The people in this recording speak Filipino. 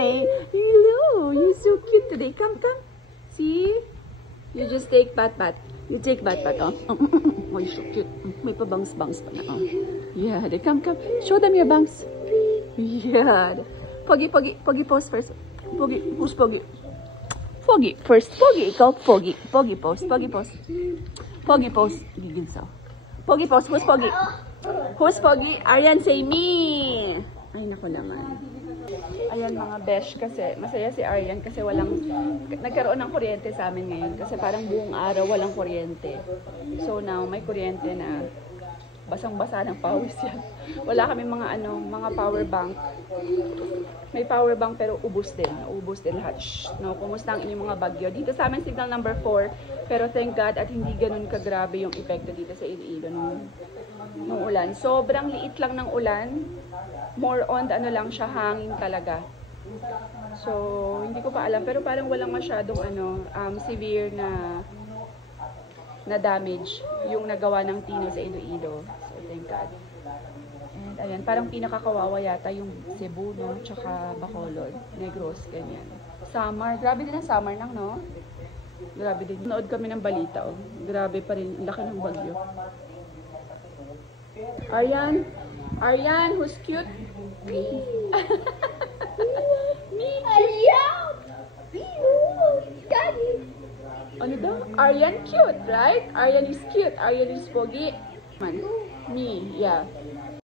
Hi. Hello. You're so cute today. Come, come. See? You just take bat. You take bat. Oh. Oh, you're so cute. May pa bangs pa na. Oh. Yeah. They come. Show them your bangs. Yeah. Pogi pose first. Who's Pogi? Pogi first. Pogi. Ikaw, Pogi. Pogi pose. Gigil sa. Pogi pose. Who's Pogi? Who's Pogi? Aryan, say me. Ay, naku naman. Ayan mga besh, kasi masaya si Aryan kasi nagkaroon ng kuryente sa amin ngayon kasi parang buong araw walang kuryente. So now, may kuryente na. Basang-basa ng pawis yan. Wala kami mga power bank. May power bank pero ubos din lahat. Shh, no, kumusta ang inyong mga bagyo? Dito sa amin signal number 4, pero thank God at hindi ganun kagrabe yung epekto dito sa Iloilo nung ulan. Sobrang liit lang ng ulan. More on lang siya, hangin talaga. So, hindi ko pa alam pero parang walang masyadong severe na damage yung nagawa ng Tino sa Iloilo. So, thank God. And ayan, parang pinakakawawa yata yung Cebu, no? Tsaka Bacolod, Negros, ganyan. Samar, grabe din ang Samar nang, no? Grabe din. Nood kami ng balita, oh. Grabe pa rin, laki ng bagyo. Aryan, who's cute? Me. Me. Aryan! Ano daw? Aryan cute, right? Aryan is cute. Aryan is pogi. Man. Me, yeah.